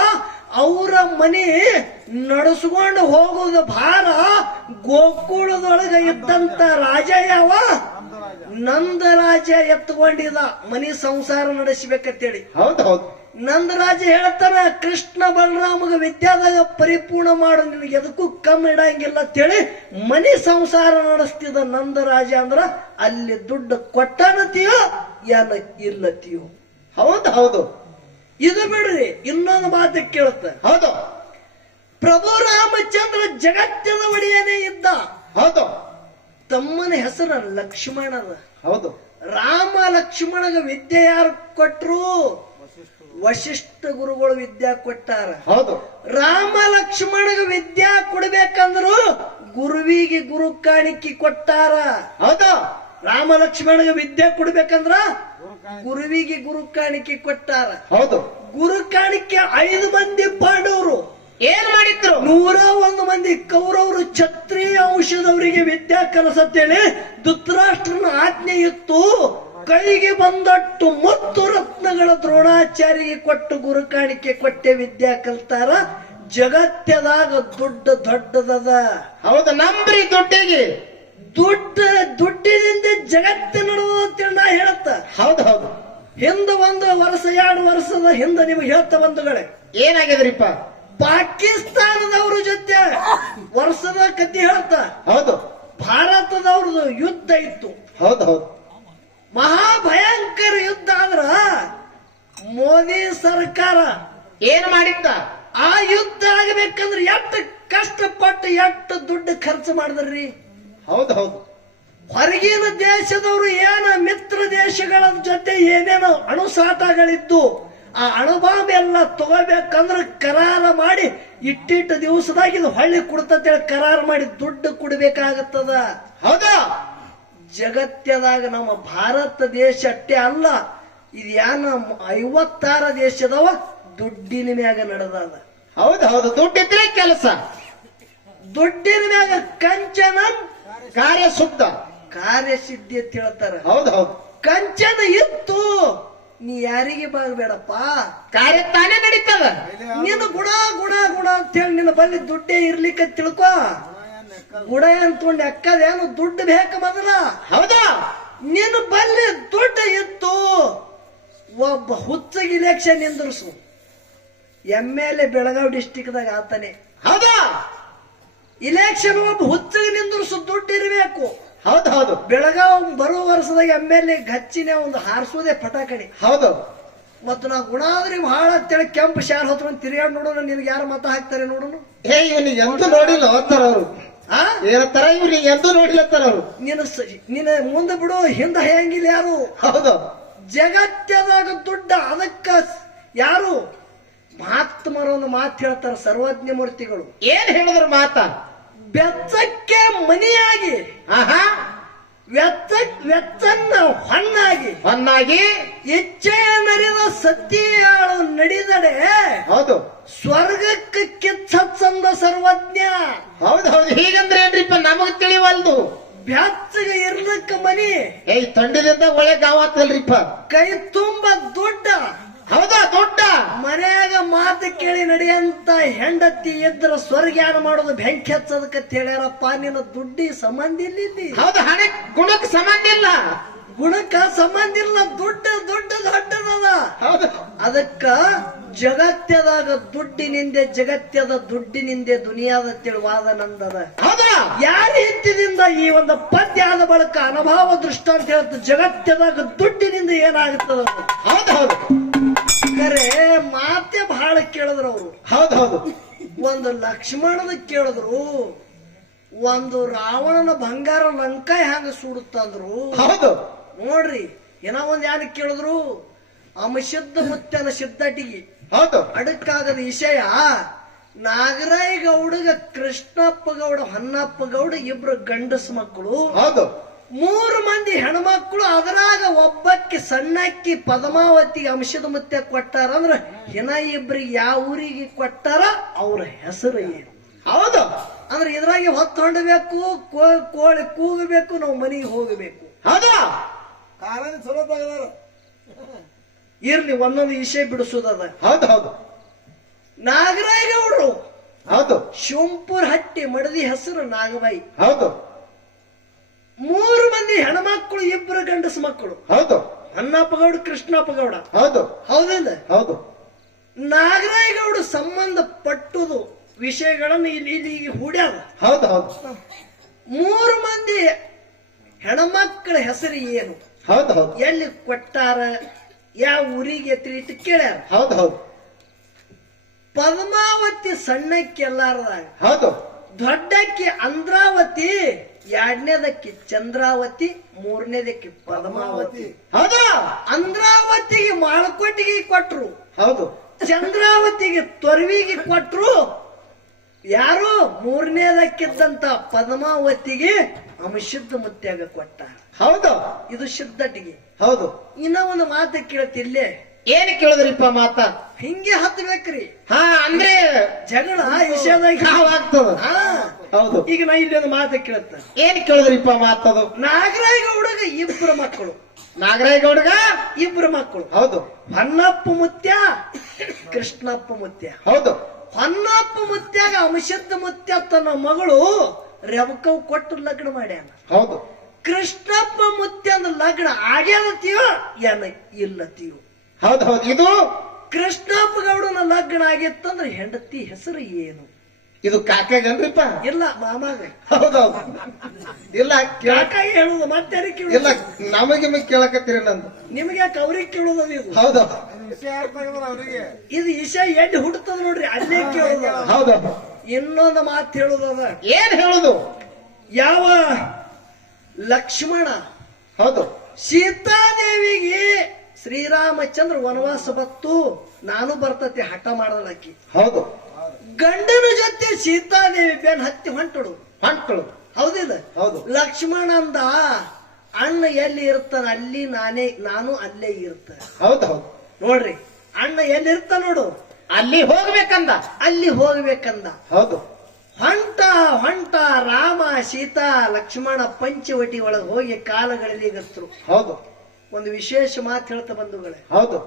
ಅವರ ಮನಿ ನಡೆಸ್ಕೊಂಡು ಹೋಗುದು ಭಾರ. ಗೋಕುಳದೊಳಗ ಇದ್ದಂತ ರಾಜ ಯಾವ ನಂದರಾಜ ಎತ್ಕೊಂಡಿದ ಮನಿ ಸಂಸಾರ ನಡೆಸಬೇಕಂತೇಳಿ. ಹೌದು ಹೌದು. ನಂದರಾಜ ಹೇಳ್ತಾರ ಕೃಷ್ಣ ಬಲರಾಮಗ ವಿದ್ಯಾದಾಗ ಪರಿಪೂರ್ಣ ಮಾಡು, ನಿನಗೆ ಎದಕ್ಕೂ ಕಮ್ಮಿ ಇಡಂಗಿಲ್ಲ ಅಂತೇಳಿ ಮನಿ ಸಂಸಾರ ನಡೆಸ್ತಿದ ನಂದರಾಜ. ಅಂದ್ರ ಅಲ್ಲಿ ದುಡ್ಡು ಕೊಟ್ಟನತಿಯೋ ಏನ ಇಲ್ಲತಿಯೋ. ಹೌದು ಹೌದು. ಇದು ಬಿಡ್ರಿ, ಇನ್ನೊಂದು ಮಾತು ಕೇಳುತ್ತ. ಹೌದು. ಪ್ರಭು ರಾಮಚಂದ್ರ ಜಗತ್ತಿನ ಒಡೆಯನೇ ಇದ್ದ. ಹೌದು. ತಮ್ಮನ ಹೆಸರು ಲಕ್ಷ್ಮಣದ. ಹೌದು. ರಾಮ ಲಕ್ಷ್ಮಣಗ ವಿದ್ಯೆ ಯಾರು ಕೊಟ್ರು? ವಶಿಷ್ಠ ಗುರುಗಳು ವಿದ್ಯಾ ಕೊಟ್ಟಾರ. ಹೌದು. ರಾಮ ಲಕ್ಷ್ಮಣಗ ವಿದ್ಯಾ ಕೊಡ್ಬೇಕಂದ್ರು ಗುರುವಿಗೆ ಗುರು ಕಾಣಿಕೆ ಕೊಟ್ಟಾರ. ಹೌದು. ರಾಮ ಲಕ್ಷ್ಮಣಗ ವಿದ್ಯೆ ಕೊಡ್ಬೇಕಂದ್ರ ಗುರುವಿಗೆ ಗುರು ಕಾಣಿಕೆ ಕೊಟ್ಟಾರ. ಹೌದು. ಗುರು ಕಾಣಿಕೆ 5 ಮಂದಿ ಪಾಂಡವರು ಏನ್ ಮಾಡಿದ್ರು? 101 ಮಂದಿ ಕೌರವರು ಕ್ಷತ್ರಿಯ ಔಷಧವರಿಗೆ ವಿದ್ಯಾ ಕಲಿಸತ್ತೇಳಿ ಧೃತರಾಷ್ಟ್ರನ ಆಜ್ಞೆ ಇತ್ತು. ಕೈಗೆ ಬಂದಟ್ಟು ಮತ್ತು ರತ್ನಗಳ ದ್ರೋಣಾಚಾರ್ಯಗೆ ಕೊಟ್ಟು ಗುರು ಕಾಣಿಕೆ ಕೊಟ್ಟೆ ವಿದ್ಯಾ ಕಲ್ತಾರ. ಜಗತ್ತದಾಗ ದುಡ್ಡು ದೊಡ್ಡದದ. ಹೌದು. ನಂಬ್ರಿ ದುಡ್ಡಿಗೆ. ದುಡ್ಡಿನಿಂದ ಜಗತ್ತು ನಡೆದು ಅಂತೇಳಿ ನಾ ಹೇಳತ್ತ. ಹೌದು ಹೌದು. ಹಿಂದ 1 ವರ್ಷ 2 ವರ್ಷದ ಹಿಂದ ನಿಮ್ಗೆ ಹೇಳ್ತಾ ಬಂಧುಗಳೇ, ಏನಾಗಿದ್ರಿಪ್ಪ? ಪಾಕಿಸ್ತಾನದವ್ರ ಜೊತೆ ವರ್ಷದ ಕಥೆ ಹೇಳ್ತ. ಹೌದು. ಭಾರತದವ್ರದ್ದು ಯುದ್ಧ ಇತ್ತು. ಹೌದು ಹೌದು. ಮಹಾಭಯಂಕರ ಯುದ್ಧ ಆದ್ರ ಮೋದಿ ಸರ್ಕಾರ ಏನ್ ಮಾಡಿದ್ದ? ಆ ಯುದ್ಧ ಆಗಬೇಕಂದ್ರೆ ಎಷ್ಟು ಕಷ್ಟಪಟ್ಟು ಎಷ್ಟು ದುಡ್ಡು ಖರ್ಚು ಮಾಡಿದ್ರಿ. ಹೌದು ಹೌದು. ಹೊರಗಿನ ದೇಶದವರು ಏನ ಮಿತ್ರ ದೇಶಗಳ ಜೊತೆ ಏನೇನೋ ಅಣುಸಾಟಗಳಿದ್ದು ಆ ಅಣುಬಾಂಬ್ ಎಲ್ಲ ತಗೋಬೇಕಂದ್ರೆ ಕರಾರ ಮಾಡಿ ಇಟ್ಟಿಟ್ಟ ದಿವಸದಾಗ ಇದು ಹೊಳ್ಳಿ ಕೊಡ್ತೇಳಿ ಕರಾರ ಮಾಡಿ ದುಡ್ಡು ಕೊಡ್ಬೇಕಾಗತ್ತದ. ಹೌದಾ? ಜಗತ್ತದಾಗ ನಮ್ಮ ಭಾರತ ದೇಶ ಅಷ್ಟೇ ಅಲ್ಲ, ಇದು ಯಾನ 56 ದೇಶದವ ದುಡ್ಡಿನ ಮ್ಯಾಗ ನಡೆದದ. ಹೌದು ಹೌದು. ದುಡ್ಡಿದ್ರೆ ಕೆಲಸ. ದುಡ್ಡಿನ ಮ್ಯಾಗ ಕಂಚನ ಕಾರ್ಯ ಶುದ್ಧ, ಕಾರ್ಯಸಿದ್ಧಿ ಅಂತ ಹೇಳ್ತಾರ. ಹೌದು ಹೌದು. ಕಂಚನ ಇತ್ತು, ನೀ ಯಾರಿಗೆ ಬಾಗಬೇಡಪ್ಪ, ಕಾರ್ಯ ತಾನೇ ನಡೀತದ. ನೀನು ಗುಣ ಗುಣ ಗುಣ ಅಂತ ಹೇಳಿ ನಿನ್ನ ಬಲ್ಲಿ ದುಡ್ಡೇ ಇರ್ಲಿಕ್ಕೆ ತಿಳ್ಕೊ. ಗುಡ ಅಂತೊಂಡು ಅಕ್ಕದೇನು ದುಡ್ಡು ಬೇಕ ಮೊದಲ. ಹೌದಾ? ನಿನ್ನ ಬಲ್ಲಿ ದುಡ್ಡು ಇತ್ತು, ಒಬ್ಬ ಹುಚ್ಚಗೆ ಇಲೆಕ್ಷನ್ ನಿಂದ್ರಸು. MLA ಬೆಳಗಾವಿ ಡಿಸ್ಟಿಕ್ದಾಗ ಆತನೆ. ಹೌದಾ? ಇಲೆಕ್ಷನ್ ಒಬ್ಬ ಹುಚ್ಚಗೆ ನಿಂದ್ರಸು, ದುಡ್ಡು ಇರಬೇಕು. ಹೌದು ಹೌದು. ಬೆಳಗಾವ್ ಬರೋ ವರ್ಷದಾಗ MLA ಗಚ್ಚಿನ ಒಂದು ಹಾರಿಸೋದೇ ಪಟಾಕಡಿ. ಹೌದು. ಮತ್ತು ನಾ ಗುಣ ಆದ್ರಿ ಬಹಳ ಅಂತೇಳಿ ಕೆಂಪು ಶಾರ್ ಹೊತ್ಕೊಂಡು ತಿರುಗಾಡ್ ನೋಡೋಣ, ನಿನ್ಗೆ ಯಾರು ಮತ ಹಾಕ್ತಾರೆ ನೋಡೋಣ. ಇವನಿಗೆ ಎಂತೂ ನೋಡಿಲ್ಲ ಅಂತಾರ ಅವ್ರು. ಏನತ್ತಾರ ಇವ್ರಿಗೆ ಎಂತೂ ನೋಡಿಲ್ಲತ್ತಾರ ಅವ್ರು. ನಿನ್ನ ಮುಂದೆ ಬಿಡು, ಹಿಂದ ಹೆಂಗಿಲ್ಲ ಯಾರು. ಹೌದು. ಜಗತ್ತದಾಗ ದುಡ್ಡ ಅದಕ್ಕ ಯಾರು ಮಹಾತ್ಮರ ಒಂದು ಮಾತು ಹೇಳ್ತಾರ, ಸರ್ವಜ್ಞ ಮೂರ್ತಿಗಳು. ಏನ್ ಹೇಳಿದ್ರು ಮಾತ? ಬೆಚ್ಚಕ್ಕೆ ಮನಿಯಾಗಿ, ಆಹಾ, ವೆಚ್ಚನ್ನ ಹೊನ್ನಾಗಿ ಇಚ್ಛೆಯ ನರಿದ ಸತ್ಯಾಳು ನಡೆದಡೆ. ಹೌದು. ಸ್ವರ್ಗಕ್ಕೆ ಕಿಚ್ಚಂದ ಸರ್ವಜ್ಞ. ಹೌದು ಹೌದು. ಹೀಗಂದ್ರೆ ಏನ್ರಿಪ್ಪ ನಮಗ್ ತಿಳಿವಲ್ದು. ಬೆಚ್ಚಗೆ ಇರ್ಲಿಕ್ಕ ಮನಿ, ತಂಡದಿಂದ ಒಳ್ಳೆ ಗಾವಾತಲ್ರಿಪ್ಪ. ಕೈ ತುಂಬ ದುಡ್ಡ. ಹೌದಾ? ದೊಡ್ಡ ಮನ್ಯಾಗ ಮಾತು ಕೇಳಿ ನಡೆಯಂತ ಹೆಂಡತಿ ಇದ್ರ ಸ್ವರ್ಗ್ಯಾನ ಮಾಡೋದು ಬೆಂಕಿ ಹಚ್ಚದಕ್ಕ ಹೇಳ್ಯಾರಪ್ಪ. ನಿನ್ನ ದುಡ್ಡಿ ಸಂಬಂಧ ಇಲ್ಲಿ. ಹೌದು. ಹಣೆ ಗುಣಕ್ಕೆ ಸಂಬಂಧ ಇಲ್ಲ, ಗುಣಕ್ಕ ಸಂಬಂಧ ಇಲ್ಲ. ದುಡ್ಡು ದೊಡ್ಡದದ. ಹೌದು. ಅದಕ್ಕ ಜಗತ್ತದಾಗ ದುಡ್ಡಿನಿಂದೆ, ಜಗತ್ತದ ದುಡ್ಡಿನಿಂದೆ ದುನಿಯಾದ ತಿಳುವಾದ ನಂದದ. ಹೌದಾ? ಯಾರ ಹಿತ್ತಿನಿಂದ ಈ ಒಂದು ಪದ್ಯ ಆದ ಬಳಕ ಅನುಭವ ದೃಷ್ಟ ಅಂತ ಹೇಳ್ತ ಜಗತ್ತದಾಗ ದುಡ್ಡಿನಿಂದ ಏನಾಗುತ್ತದ. ಹೌದು ಹೌದು. ಖರೆ ಮಾತೆ ಬಹಳ ಕೇಳಿದ್ರು ಅವರು. ಹೌದು ಹೌದು. ಒಂದು ಲಕ್ಷ್ಮಣದ ಕೇಳಿದ್ರು, ಒಂದು ರಾವಣನ ಬಂಗಾರ ಲಂಕಾಯಿ ಹಂಗ ಸುಡುತ್ತಂದ್ರು. ಹೌದು. ನೋಡ್ರಿ, ಏನೋ ಒಂದ್ ಯಾರು ಕೇಳಿದ್ರು, ಅಮಸಿದ್ಧ ಮುತ್ಯನ ಸಿದ್ಧಟಿಗೆ ಹೌದು. ಅಡಕ್ಕಾಗದ ವಿಷಯ ನಾಗರಾಯ ಗೌಡಗ ಕೃಷ್ಣಪ್ಪ ಗೌಡ ಹೊನ್ನಪ್ಪ ಗೌಡ ಇಬ್ರು ಗಂಡಸ ಮಕ್ಕಳು, ಹೌದು 3 ಮಂದಿ ಹೆಣ್ಮಕ್ಳು. ಅದರಾಗ ಒಬ್ಬಕ್ಕೆ ಸಣ್ಣಕ್ಕಿ ಪದ್ಮಾವತಿಗೆ ಅಂಶದ ಮುತ್ತೆ ಕೊಟ್ಟಾರ ಅಂದ್ರ ಇನ್ನ ಇಬ್ರಿಗೆ ಯಾವ ಊರಿಗೆ ಕೊಟ್ಟಾರ ಅವ್ರ ಹೆಸರು ಏನು? ಹೌದು ಅಂದ್ರೆ ಇದ್ರಾಗೆ ಹೊತ್ತೊಂಡಬೇಕು, ಕೋಳಿ ಕೂಗಬೇಕು, ನಾವು ಮನೆಗೆ ಹೋಗಬೇಕು. ಹೌದಾ ಕಾರಣ ಚಲೋ ತಗದಾರ. ಇರ್ಲಿ, ಒಂದೊಂದು ವಿಷಯ ಬಿಡಿಸೋದದ. ಹೌದು ಹೌದು ನಾಗರಾಯ ಗೌಡ್ರು ಹೌದು ಶಿವಂಪುರ್ ಹಟ್ಟಿ ಮಡದಿ ಹೆಸರು ನಾಗಬಾಯಿ. ಹೌದು 3 ಮಂದಿ ಹೆಣ್ಮಕ್ಳು, 2 ಗಂಡಸ ಮಕ್ಕಳು. ಹೌದು ಅನ್ನಪ್ಪ ಗೌಡ ಕೃಷ್ಣಪ್ಪ ಗೌಡ. ಹೌದು ಹೌದಿಲ್ಲ? ಹೌದು ನಾಗರಾಯ ಗೌಡ ಸಂಬಂಧ ಪಟ್ಟುದು ವಿಷಯಗಳನ್ನು ಇಲ್ಲಿ ಹೂಡ್ಯಾವ. ಹೌದು ಹೌದು 3 ಮಂದಿ ಹೆಣ್ಮಕ್ಕಳ ಹೆಸರು ಏನು, ಹೌದು ಹೌದು ಎಲ್ಲಿ ಕೊಟ್ಟಾರ, ಯಾವ ಊರಿಗೆ ಎತ್ತಿ ಕೇಳ್ಯಾರ. ಹೌದು ಹೌದು ಪದ್ಮಾವತಿ ಸಣ್ಣಕ್ಕಿ ಎಲ್ಲಾರದಾಗ, ಹೌದು ದೊಡ್ಡಕ್ಕಿ ಅಂದ್ರಾವತಿ, 2ನೇದಕ್ಕಿ ಚಂದ್ರಾವತಿ, 3ನೇದಕ್ಕಿ ಪದ್ಮಾವತಿ. ಹೌದಾ ಅಂದ್ರಾವತಿಗೆ ಮಾಳಕೋಟಿಗೆ ಕೊಟ್ರು, ಹೌದು ಚಂದ್ರಾವತಿಗೆ ತೊರವಿಗೆ ಕೊಟ್ರು. ಯಾರು 3ನೇದಕ್ಕಿದ್ದಂತ ಪದ್ಮಾವತಿಗೆ ಅಂಶದ ಮುತ್ಯಾಗ ಕೊಟ್ಟ. ಹೌದು ಇದು ಸಿದ್ಧಟಿಗೆ. ಹೌದು ಇನ್ನ ಒಂದು ಮಾತು ಕೇಳ್ತಿಲ್ಲೇ, ಏನ್ ಕೇಳಿದ್ರಿಪ್ಪ ಮಾತ? ಹಿಂಗೆ ಹತ್ಬೇಕ್ರಿ. ಹಾ ಅಂದ್ರೆ ಜಗಳ ವಿಷಯದಾಗ ಆಗ್ತದ. ಹಾ. ಹೌದು ಈಗ ನಾ ಇಲ್ಲಿ ಒಂದು ಮಾತು ಕೇಳುತ್ತ. ಏನ್ ಕೇಳಿದ್ರಿಪ್ಪ ಮಾತದು? ನಾಗರಾಯ ಗೌಡಗ 2 ಮಕ್ಕಳು. ನಾಗರಾಯ ಗೌಡಗ 2 ಮಕ್ಕಳು. ಹೌದು ಹೊನ್ನಪ್ಪ ಮುತ್ಯ, ಕೃಷ್ಣಪ್ಪ ಮುತ್ಯ. ಹೌದು ಹೊನ್ನಪ್ಪ ಮುತ್ಯಾಗ ಅಂಶದ ಮುತ್ಯ ತನ್ನ ಮಗಳು ರೆವಕವ್ ಕೊಟ್ಟು ಲಗ್ನ ಮಾಡ್ಯಾನ. ಹೌದು ಕೃಷ್ಣಪ್ಪ ಮುತ್ಯ ಅಂದ್ರ ಲಗ್ನ ಆಗ್ಯಾದತೀವ ಏನ ಇಲ್ಲತೀವ. ಹೌದು ಹೌದು ಇದು ಕೃಷ್ಣಪ್ಪ ಗೌಡನ ಲಗ್ನ ಆಗಿತ್ತಂದ್ರ ಹೆಂಡತಿ ಹೆಸರು ಏನು? ಇದು ಕಾಕಾಗನ್ರಿಪ್ಪ? ಇಲ್ಲ, ಮಾಮಾಗ. ಹೌದೌದು ಇಲ್ಲ ಯಾಕಾಗಿ ಹೇಳುದು ಮತ್ತೆ ಇಲ್ಲ, ನಮಗೆ ಕೇಳಕತ್ತೀರಿ ನಂದು. ನಿಮ್ಗೆ ಯಾಕೆ ಅವ್ರಿಗೆ ಕೇಳುದ ಇದು? ಹೌದು ವಿಷಯ ಯಾರು ತಗದಾರ ಅವ್ರಿಗೆ? ಇದು ಈಶಾ ಎಲ್ಲಿ ಹುಟ್ಟುತ್ತದ ನೋಡ್ರಿ, ಅಲ್ಲೇ ಕೇಳುದ. ಹೌದು ಇನ್ನೊಂದು ಮಾತು ಹೇಳುದದ. ಏನ್ ಹೇಳುದು? ಯಾವ ಲಕ್ಷ್ಮಣ ಹೌದು ಸೀತಾದೇವಿಗೆ ಶ್ರೀರಾಮಚಂದ್ರ ವನವಾಸ ಬತ್ತು, ನಾನು ಬರ್ತತಿ ಹಠ ಮಾಡಲಕ್ಕಿ. ಹೌದು ಗಂಡನ ಜೊತೆ ಸೀತಾದೇವಿ ಬೆನ್ ಹತ್ತಿ ಹೊಂಟಡು. ಮಕ್ಕಳು ಹೌದಿಲ್ಲ? ಹೌದು ಲಕ್ಷ್ಮಣ ಅಂದ, ಅಣ್ಣ ಎಲ್ಲಿ ಇರ್ತಾನ ಅಲ್ಲಿ ನಾನು ಅಲ್ಲೇ ಇರ್ತಾನೆ. ಹೌದು ಹೌದು ನೋಡ್ರಿ, ಅಣ್ಣ ಎಲ್ಲಿ ಇರ್ತ ನೋಡು, ಅಲ್ಲಿ ಹೋಗ್ಬೇಕಂದ. ಅಲ್ಲಿ ಹೋಗ್ಬೇಕಂದ. ಹೌದು ಹೊಂಟ ರಾಮ ಸೀತಾ ಲಕ್ಷ್ಮಣ ಪಂಚವಟಿ ಒಳಗೆ ಹೋಗಿ ಕಾಲಗಳಿಗತ್ರು. ಹೌದು ಒಂದು ವಿಶೇಷ ಮಾತು ಹೇಳ್ತಾ ಬಂಧುಗಳೇ, ಹೌದು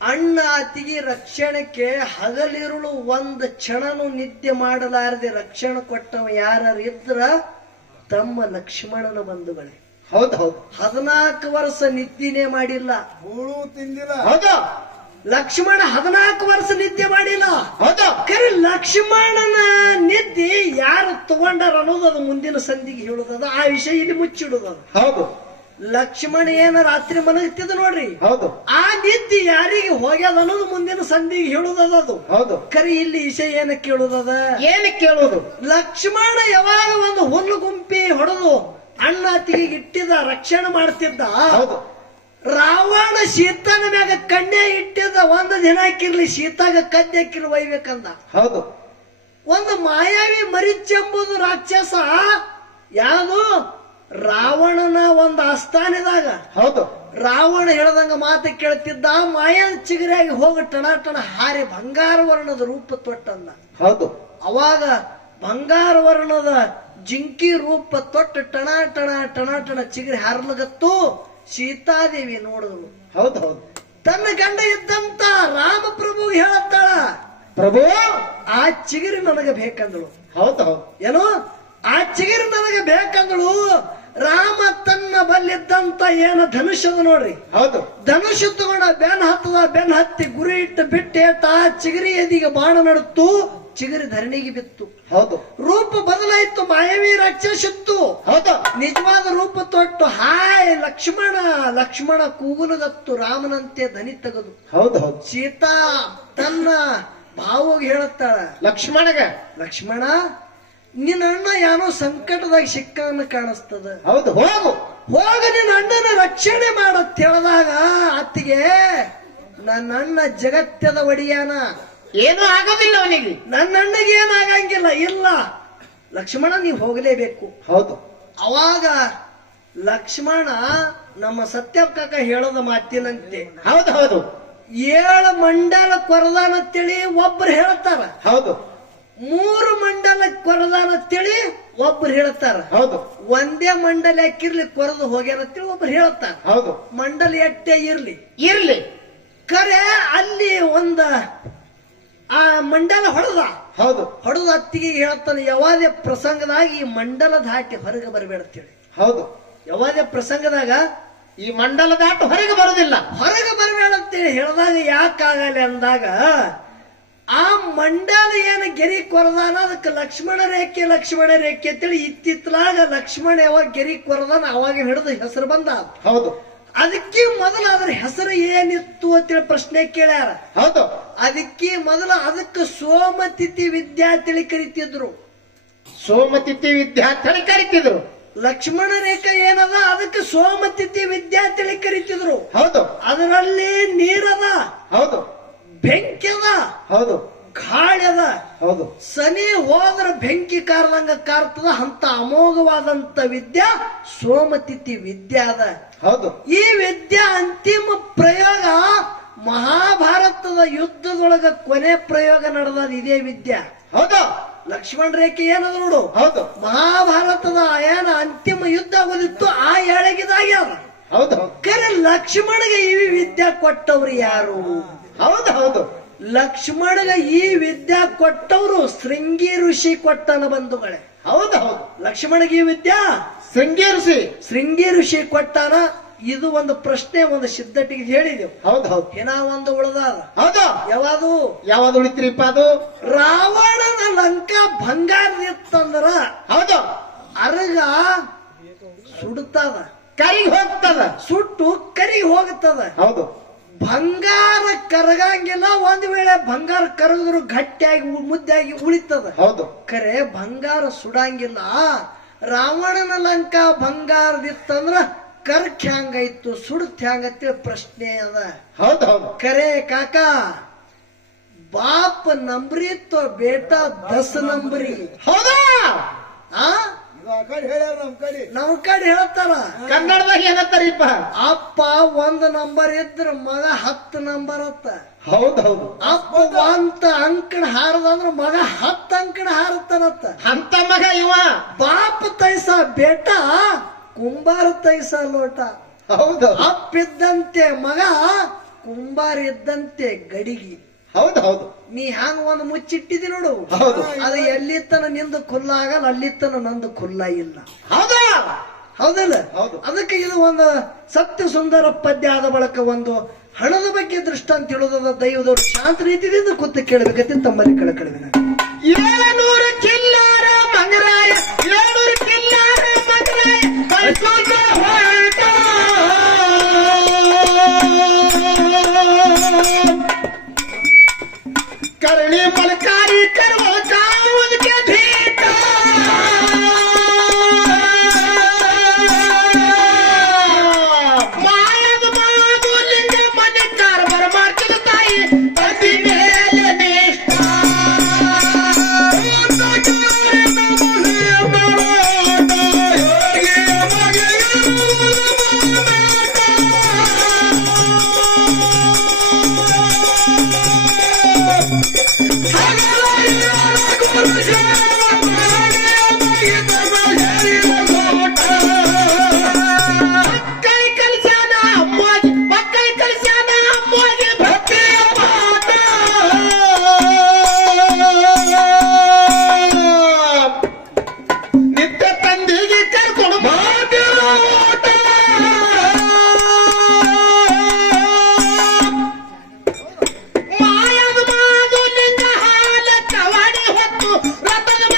ಅಣ್ಣ ಅತಿಗೆ ರಕ್ಷಣಕ್ಕೆ ಹಗಲಿರುಳು ಒಂದು ಕ್ಷಣನು ನಿದ್ದೆ ಮಾಡಲಾರದೆ ರಕ್ಷಣೆ ಕೊಟ್ಟವ ಯಾರು ಇದ್ರ ತಮ್ಮ ಲಕ್ಷ್ಮಣನ ಬಂಧುಗಳೇ. ಹೌದು ಹೌದು 14 ವರ್ಷ ನಿದ್ದಿನೇ ಮಾಡಿಲ್ಲ ಹೂಳು ತಿಂದಿಲ್ಲ. ಹೌದು ಲಕ್ಷ್ಮಣ. 14 ವರ್ಷ ನಿದ್ದೆ ಮಾಡಿಲ್ಲ. ಹೌದು ಖರೆ ಲಕ್ಷ್ಮಣನ ನಿದ್ದೆ ಯಾರು ತಗೊಂಡಾರ ಅನ್ನೋದು ಅದು ಮುಂದಿನ ಸಂಧಿಗೆ ಹೇಳುದದ. ಆ ವಿಷಯ ಇಲ್ಲಿ ಮುಚ್ಚಿಡುದದು. ಹೌದು ಲಕ್ಷ್ಮಣ ಏನ ರಾತ್ರಿ ಮಲಗ್ತಿದ್ದ ನೋಡ್ರಿ, ಹೌದು ಆ ನಿದ್ದೆ ಯಾರಿಗೆ ಹೋಗ್ಯದ ಅನ್ನೋದು ಮುಂದಿನ ಸಂಧಿಗೆ ಹೇಳುದದ ಅದು. ಹೌದು ಖರೆ ಇಲ್ಲಿ ವಿಷಯ ಏನ ಕೇಳುದದ? ಏನ್ ಕೇಳುದು? ಲಕ್ಷ್ಮಣ ಯಾವಾಗ ಒಂದು ಹುಲ್ಲು ಗುಂಪಿ ಹೊಡೆದು ಅಣ್ಣ ಅತ್ತಿಗೆ ಇಟ್ಟಿದ್ದ, ರಕ್ಷಣೆ ಮಾಡ್ತಿದ್ದ. ಹೌದು ರಾವಣ ಸೀತಾನ ಮ್ಯಾಗ ಕನ್ಯೆ ಇಟ್ಟಿದ್ದ. ಒಂದು ದಿನ ಹಾಕಿರ್ಲಿ ಸೀತಾಗ ಕದ್ದೆ ಹಾಕಿರ್ಲಿ ಒಯ್ಬೇಕಂದ. ಹೌದು ಒಂದು ಮಾಯಾವಿ ಮರಿಚೆಂಬುದು ರಾಕ್ಷಸ ಯಾವುದು ರಾವಣನ ಒಂದು ಆಸ್ಥಾನದಾಗ. ಹೌದು ರಾವಣ ಹೇಳ್ದಂಗ ಮಾತು ಕೇಳ್ತಿದ್ದ. ಮಾಯಾ ಚಿಗರಿಯಾಗಿ ಹೋಗಿ ಟಣ ಹಾರಿ ಬಂಗಾರ ವರ್ಣದ ರೂಪ ತೊಟ್ಟಂದ. ಹೌದು ಅವಾಗ ಬಂಗಾರ ವರ್ಣದ ಜಿಂಕಿ ರೂಪ ತೊಟ್ಟು ಟಣ ಚಿಗರಿ ಹಾರ್ಲಗತ್ತು. ಸೀತಾದೇವಿ ನೋಡಿದ್ರು. ಹೌದು ಹೌದು ತನ್ನ ಗಂಡ ಇದ್ದಂತ ರಾಮಪ್ರಭು ಹೇಳತ್ತಾಳ, ಪ್ರಭು ಆ ಚಿಗಿರಿ ನನಗೆ ಬೇಕಂದಳು. ಹೌದು ಹೌದು ಏನು? ಆ ಚಿಗಿರಿ ನನಗೆ ಬೇಕಂದಳು. ರಾಮ ತನ್ನ ಬಲ್ಲಿದ್ದಂತ ಏನ ಧನುಷ್ಯದ ನೋಡ್ರಿ, ಹೌದು ಧನುಷ್ಯ ತಗೊಂಡ ಬೆನ್ ಹತ್ತಿ ಗುರಿ ಇಟ್ಟು ಬಿಟ್ಟೇಟ ಚಿಗರಿ ಎದಿಗೆ ಬಾಣ ನಡುತ್ತು. ಚಿಗರಿ ಧರಣಿಗೆ ಬಿತ್ತು. ಹೌದು ರೂಪ ಬದಲಾಯಿತು. ಮಾಯಾವಿ ರಾಕ್ಷಸಿತ್ತು. ಹೌದು ನಿಜವಾದ ರೂಪ ತೊಟ್ಟು ಹಾಯ್ ಲಕ್ಷ್ಮಣ ಕೂಗುಲಗತ್ತು. ರಾಮನಂತೆ ದನಿ ತೆಗೆದು ಹೌದು ಹೌದು ಸೀತಾ ತನ್ನ ಭಾವಗೆ ಹೇಳುತ್ತಾಳ, ಲಕ್ಷ್ಮಣ ನಿನ್ನ ಅಣ್ಣ ಏನೋ ಸಂಕಟದಾಗ ಸಿಕ್ಕನ್ನ ಕಾಣಿಸ್ತದ. ಹೌದು ಹೋಗ ನಿನ್ನ ಅಣ್ಣನ ರಕ್ಷಣೆ ಮಾಡತ್ ಹೇಳಿದಾಗ ಅತ್ತಿಗೆ ನನ್ನ ಅಣ್ಣ ಜಗತ್ಯದ ಒಡಿಯಾನ, ಏನೂ ಆಗೋದಿಲ್ಲ ಅವನಿಗೆ. ನನ್ನ ಅಣ್ಣಗೆ ಏನಾಗಂಗಿಲ್ಲ. ಇಲ್ಲ ಲಕ್ಷ್ಮಣ ನೀವು ಹೋಗಲೇಬೇಕು. ಹೌದು ಅವಾಗ ಲಕ್ಷ್ಮಣ ನಮ್ಮ ಸತ್ಯ ಕಾಕ ಹೇಳೋದ ಮಾತಿನಂತೆ ಹೌದು ಹೌದು 7 ಮಂಡಲ ಕೊರದಾನ ತಿಳಿ ಒಬ್ರು ಹೇಳ್ತಾರ, ಹೌದು 3 ಮಂಡಲ ಕೊರದಾನ ತಿಳಿ ಒಬ್ರು ಹೇಳ್ತಾರ, ಹೌದು ಒಂದೇ ಮಂಡಲ ಯಾಕಿರ್ಲಿ ಕೊರದು ಹೋಗ್ಯಾನಂತೇಳಿ ಒಬ್ರು ಹೇಳ್ತಾರ. ಹೌದು ಮಂಡಲ ಎಟ್ಟೆ ಇರ್ಲಿ ಇರ್ಲಿ. ಕರೆ ಅಲ್ಲಿ ಆ ಮಂಡಲ ಹೌದು ಹೊಡೆದ ಅತ್ತಿಗೆ ಹೇಳ್ತಾನೆ ಯಾವಾದೇ ಪ್ರಸಂಗದಾಗ ಈ ಮಂಡಲ ದಾಟಿ ಹೊರಗೆ ಬರಬೇಡತ್ತೇಳಿ. ಹೌದು ಯಾವಾದೇ ಪ್ರಸಂಗದಾಗ ಈ ಮಂಡಲ ದಾಟು ಹೊರಗೆ ಬರುದಿಲ್ಲ, ಹೊರಗೆ ಬರಬೇಡಂತೇಳಿ ಹೇಳಿದಾಗ ಯಾಕಾಗಲ್ಲ ಅಂದಾಗ ಆ ಮಂಡಲ ಏನು ಗೆರಿ ಕೊರದಾನ ಅದಕ್ಕೆ ಲಕ್ಷ್ಮಣ ರೇಖೆ ಅಂತೇಳಿ ಇತ್ತಿತ್ತಲಾಗ ಲಕ್ಷ್ಮಣ ಯಾವಾಗ ಗೆರಿ ಕೊರದಾನ ಅವಾಗ ಹಿಡಿದು ಹೆಸರು ಬಂದ. ಹೌದು ಅದಕ್ಕೆ ಮೊದಲು ಅದ್ರ ಹೆಸರು ಏನಿತ್ತು ಅಂತೇಳಿ ಪ್ರಶ್ನೆ ಕೇಳ್ಯಾರ. ಹೌದು ಅದಕ್ಕೆ ಮೊದಲು ಅದಕ್ಕೆ ಸೋಮತಿಥಿ ವಿದ್ಯಾರ್ಥಿ ಕರಿತಿದ್ರು. ಸೋಮತಿಥಿ ವಿದ್ಯಾರ್ಥಿ ಕರಿತಿದ್ರು. ಲಕ್ಷ್ಮಣ ರೇಖೆ ಏನದ ಅದಕ್ಕೆ ಸೋಮತಿಥಿ ವಿದ್ಯಾರ್ಥಿ ಕರಿತಿದ್ರು. ಹೌದು ಅದರಲ್ಲಿ ನೀರದ, ಹೌದು ಬೆಂಕಿ ಅದ, ಹೌದು ಗಾಳಿ ಅದ. ಹೌದು ಸನಿ ಹೋದ್ರ ಬೆಂಕಿ ಕಾರ್ದಂಗ ಕಾರ್ತದ ಅಂತ ಅಮೋಘವಾದಂತ ವಿದ್ಯಾ ಸೋಮತಿಥಿ ವಿದ್ಯಾ ಅದ. ಹೌದು ಈ ವಿದ್ಯಾ ಅಂತಿಮ ಪ್ರಯೋಗ ಮಹಾಭಾರತದ ಯುದ್ಧದೊಳಗ ಕೊನೆ ಪ್ರಯೋಗ ನಡೆದ ಇದೇ ವಿದ್ಯಾ. ಹೌದು ಲಕ್ಷ್ಮಣ ರೇಖೆ ಏನದ ನೋಡು, ಹೌದು ಮಹಾಭಾರತದ ಏನ ಅಂತಿಮ ಯುದ್ಧ ಆಗೋದಿತ್ತು ಆ ಏಳಗಿದಾಗ್ಯಾವ. ಹೌದು ಕರೆ ಲಕ್ಷ್ಮಣಗೆ ಈ ವಿದ್ಯಾ ಕೊಟ್ಟವ್ರು ಯಾರು? ಹೌದು ಹೌದು ಲಕ್ಷ್ಮಣಗೆ ಈ ವಿದ್ಯಾ ಕೊಟ್ಟವರು ಶೃಂಗಿ ಋಷಿ ಕೊಟ್ಟನ ಬಂಧುಗಳೇ. ಹೌದು ಹೌದು ಲಕ್ಷ್ಮಣಗೆ ಈ ವಿದ್ಯಾ ಶೃಂಗೇರಿಸಿ ಶೃಂಗಿ ಋಷಿ ಕೊಟ್ಟಾನ. ಇದು ಒಂದು ಪ್ರಶ್ನೆ ಒಂದು ಸಿದ್ಧಟಿಗೆ ಹೇಳಿದೆವು. ಹೌದು ಹೌದು ಏನ ಒಂದು ಉಳ್ದಾದ. ಹೌದು ಯಾವುದು ಯಾವ್ದು ಉಳಿತ್ರಿಪ್ಪ ಅದು? ರಾವಣನ ಲಂಕಾ ಬಂಗಾರದಿತ್ತಂದ್ರ ಹೌದು ಅರಗ ಸುಡುತ್ತದ, ಕರಿಗೆ ಹೋಗ್ತದ, ಸುಟ್ಟು ಕರಿಗೆ ಹೋಗುತ್ತದ. ಹೌದು ಬಂಗಾರ ಕರಗಂಗಿಲ್ಲ. ಒಂದ್ ವೇಳೆ ಬಂಗಾರ ಕರಗಿದ್ರು ಗಟ್ಟಿಯಾಗಿ ಮುದ್ದಾಗಿ ಉಳಿತದ. ಹೌದು ಕರೆ ಬಂಗಾರ ಸುಡಂಗಿಲ್ಲ. ರಾವಣನ ಲಂಕಾ ಬಂಗಾರದಿತ್ತಂದ್ರ ಕರ್ಕ್ ಹ್ಯಾಂಗಾಯ್ತು ಸುಡುತ್ತ ಹ್ಯಾಂಗತ್ತೇಳಿ ಪ್ರಶ್ನೆ ಅದ. ಹೌದು ಹೌದು ಕರೆ ಕಾಕ ಬಾಪ್ ನಂಬ್ರಿ ತೋ ಬೇಟಾ 10 ನಂಬ್ರಿ. ಹೌದಾ? ಆ ಇದು ಆ ಕಡೆ ಹೇಳ್ಯಾರ ನಮ್ ಕಡೆ ಹೇಳ್ತಾರ. ಕನ್ನಡದಾಗ ಏನಂತಾರಿಪ್ಪ? ಅಪ್ಪ 1 ನಂಬರ್ ಇದ್ರ ಮಗ 10 ನಂಬರ್ ಅತ್ತ. ಹೌದು ಹೌದು ಅಪ್ಪ 1 ಅಂಕಣ ಹಾರದಂದ್ರ ಮಗ 10 ಅಂಕಣ ಹಾರತಾನತ್ತ. ಅಂತ ಮಗ ಇವ. ಬಾಪ್ ತೈಸ ಬೇಟಾ ಕುಂಬಾರ ತೈಸ ಲೋಟ. ಹೌದು ಅಪ್ಪಿದ್ದಂತೆ ಮಗ ಕುಂಬಾರ ಇದ್ದಂತೆ ಗಡಿಗಿ. ಹೌದು ಹೌದು ನೀ ಹಂಗ ಒಂದು ಮುಚ್ಚಿಟ್ಟಿದಿ ನೋಡು, ಹೌದು ಅದು ಎಲ್ಲಿ ತನ ನಿಂದು ಖುಲ್ಲ ಆಗಲ್ಲ, ಅಲ್ಲಿ ತನ ನಂದು ಖುಲ್ಲ ಇಲ್ಲ. ಹೌದಾ? ಹೌದಲ್ಲ? ಹೌದು. ಅದಕ್ಕೆ ಇದು ಒಂದು ಸತ್ಯ ಸುಂದರ ಪದ್ಯ ಆದ ಬಳಕ ಒಂದು ಹಣದ ಬಗ್ಗೆ ದೃಷ್ಟಾಂತ ಹೇಳೋದ ದೈವದವರು ಶಾಂತ ರೀತಿಯಿಂದ ಕೂತು ಕೇಳಬೇಕಂತ ತಮ್ಮಲ್ಲಿ ಕಳಕಳಿವಿನ 700 ಕಿಲ್ಲಾರ ಮಂಗರಾಯ 700 ಕಿಲ್ಲಾರ ಮಂಗರಾಯ ಕಳ್ಸೋಕ ಹೊರಟ. ಕರ್ಣಿ ಮಲಕಾರಿ ಕರ್ವ ಕಾವಲಿಗೆ ಭೀಟ. ಮಾಯದ ಮಾಧುಲಿಂಗ ಮನೆ ಕಾರ್ಬಾರ ಮಾಡ್ತಿದ್ದ ತಾಯಿ ಪ್ರತಿ ಮೇಲೆ ನಿಷ್ಠ. ಮಕ್ಕಳಿ ಕಲಿಸ್ಯಾನ ಅಮ್ಮಗೆ, ಮಕ್ಕಳಿ ಕಲಿಸ್ಯಾನ ಅಮ್ಮಗೆ ಭಕ್ತಿಯ ಪಾಠ. ನಿತ್ಯ ತಂದೆಗೆ ಕರ್ಕೊಂಡು ಮಾಡಿರೋ ಊಟ. ಮಾಯದ ಮಾಧುಲಿಂಗ ಹಾಲ ಕವಡಿ ಹೊತ್ತು ರಥದ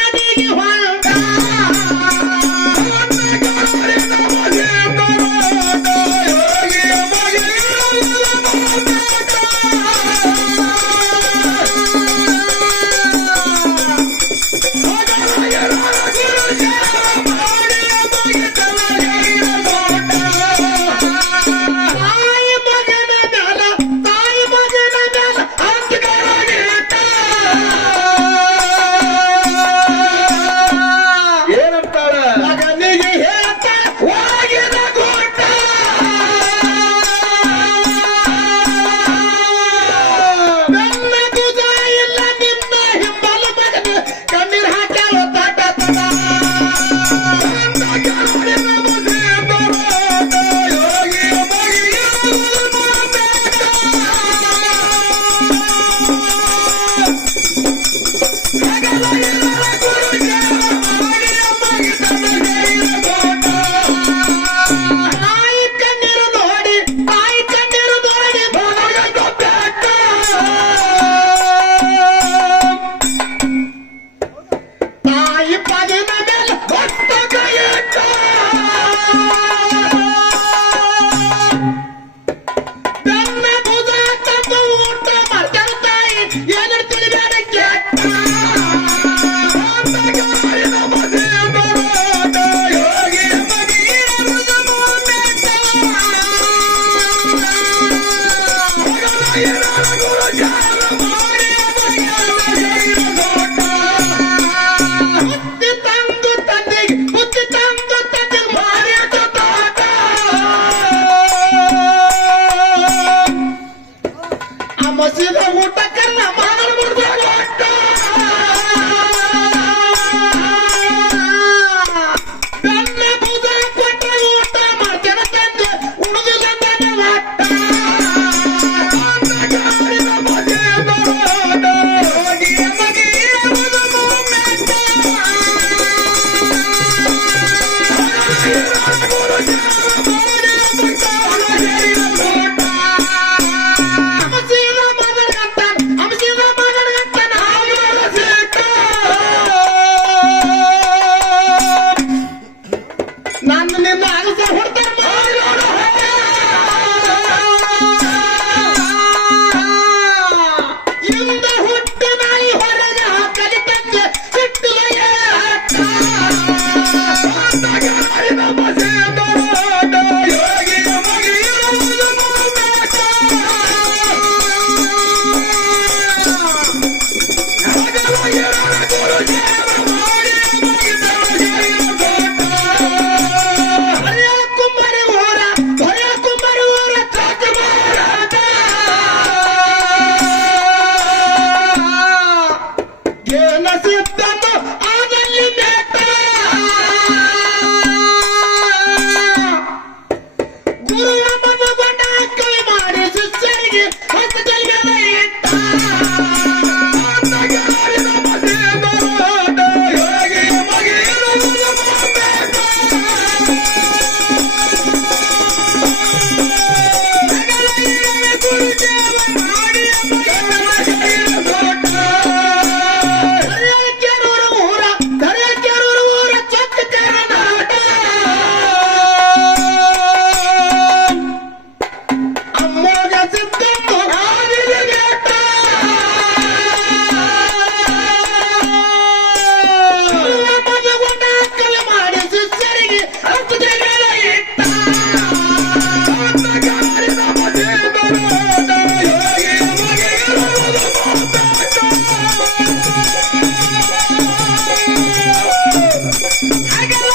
ಹಸಿದ ಊಟಕ್ಕನ್ನ ಮಾಡಬಾರ್ದು ಒಟ್ಟ ಬೆನ್ನ ಬುಧ ಕೊಟ್ಟ ಊಟ ಮಾಡ್ತೇನೆ ತಂದೆ ಉಳಿದಿಲ್ಲ ನನ್ನ ಒಟ್ಟ ನನ್ನ ನಿನ್ನ ಅಗಸ ಹೊಡ್ತಾರೆ ಇಂದ ಹುಟ್ಟು ನಾಯಿ ಹೊರಗೆ ಹಾಕಲಿ ತಂದೆ ಸಿಟ್ಟಿಲ್ಲ I got